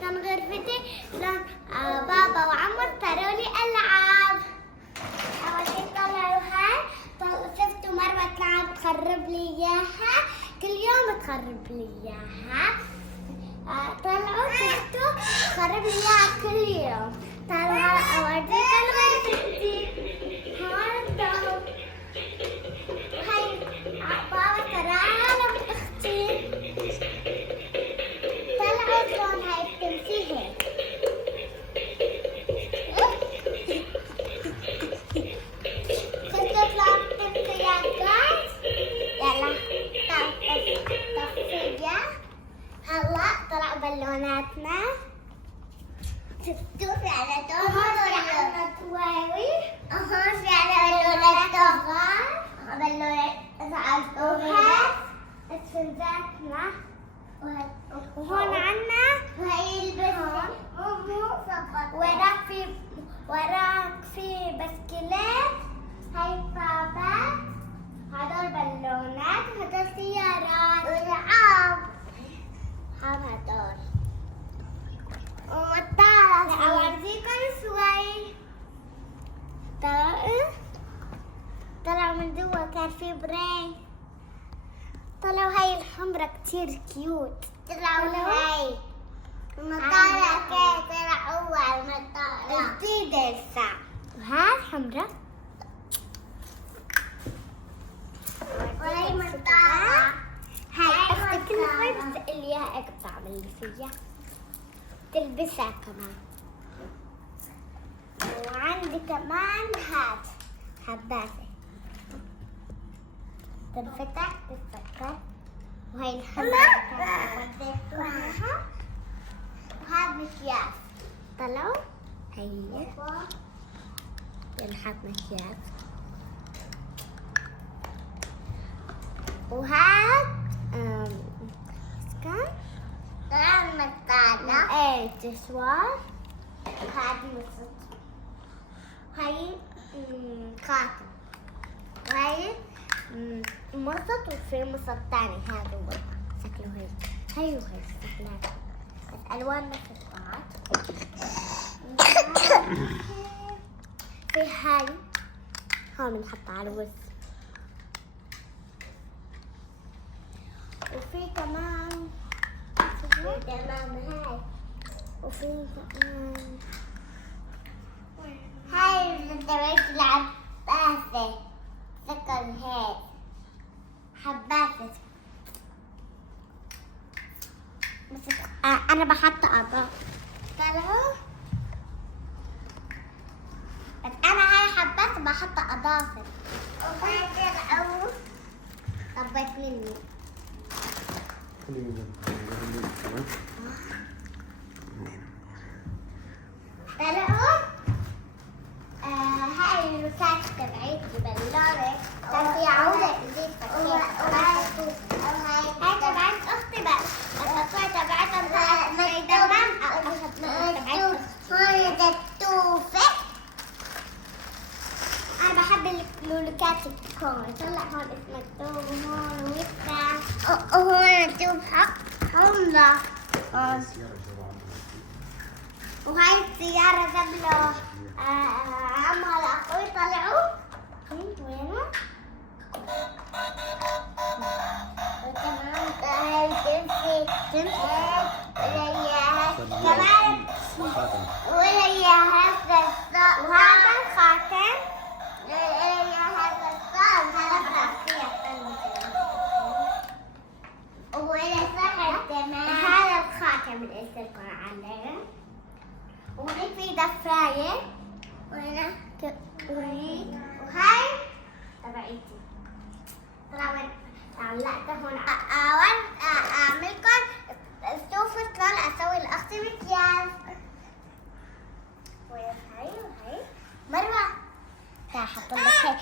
كان غرفتي لان بابا وعمو اشتروا لي ألعاب. أول شي طلعوا هاي شفتوا مروة تلعب تخرب لي إياها، كل يوم تخرب لي إياها. طلعوا شفتوا تخرب لي إياها كل يوم. تعالوا هلا أورجيكم غرفتي. هذا وهي بابا تعالوا أختي. طلعوا شلون هاي بتمشي هيك. شفتوا شلون بتمشي يا جايز؟ يلا طفية. هلا طلعوا بالوناتنا. شفتوا فعلا بالونات واوي. فعلا بالونات صغار. بالونات زعلتوها. اسفنجاتنا. وهون عنا وهي البس. وراك في بسكليت. هاي بابا. هدول بالونات وهدول سيارات ولعاب. هدول ومطارة. أورجيكم شوي. طلعوا من جوا كان في برين. طلعوا هاي الحمرا كتير كيوت. طلعوا هاي المطارة كيف طلعوا المطارة جديدة لسه. وهاي حمرا. وهي مطارة. هاي أختي كل شوي بسأل إياها إيش بتعمل لي فيها. تلبسها كمان. وعندي كمان هاد حباتي تنفتح تتسكر. وهي الحبة وهذا مكياج. طلعوا هي ينحط مكياج. وهاد كان طلع المطارة. ايه تسوار. وهذه وسط. هاي خاتم. وهاي وسط وفي وسط تاني. هذا هو شكله هيك. هاي وهي شكلها بس ألوان نفس بعض. في هاي هون بنحطها على الوجه. وفي كمان هاي. وفي كمان هاي اللي تبعت العباسة. سكر هيك حباسة. بس أنا بحط أضافة. طلعوا بس أنا هاي حباسة بحط أضافة. وهاي طلعوا طبيت مني. طلعوا هاي الرسالة تبعتي باللوري. كان في عودة جديد. هاي تبعت أختي بس الأصوات تبعتها أنا بحب اللولوكات تكون. طلع هون اسم مكتوب وهون ويفتح. وهون مكتوب حمرا. وهاي السيارة قبله عمها لأخوي. طلعوا وينه؟ وكمان هاي تمشي كمان وليها الصاع. وهذا الخاتم. وليها الصاع. هذا الخاتم اللي قلتلكم عليه. وهي في دفاية. وهنا وهاي تبعيتي. طلعت هون. أعملكم شوفوا شلون أسوي لأختي مكياج. وهي مروة. تعال حط لك هي.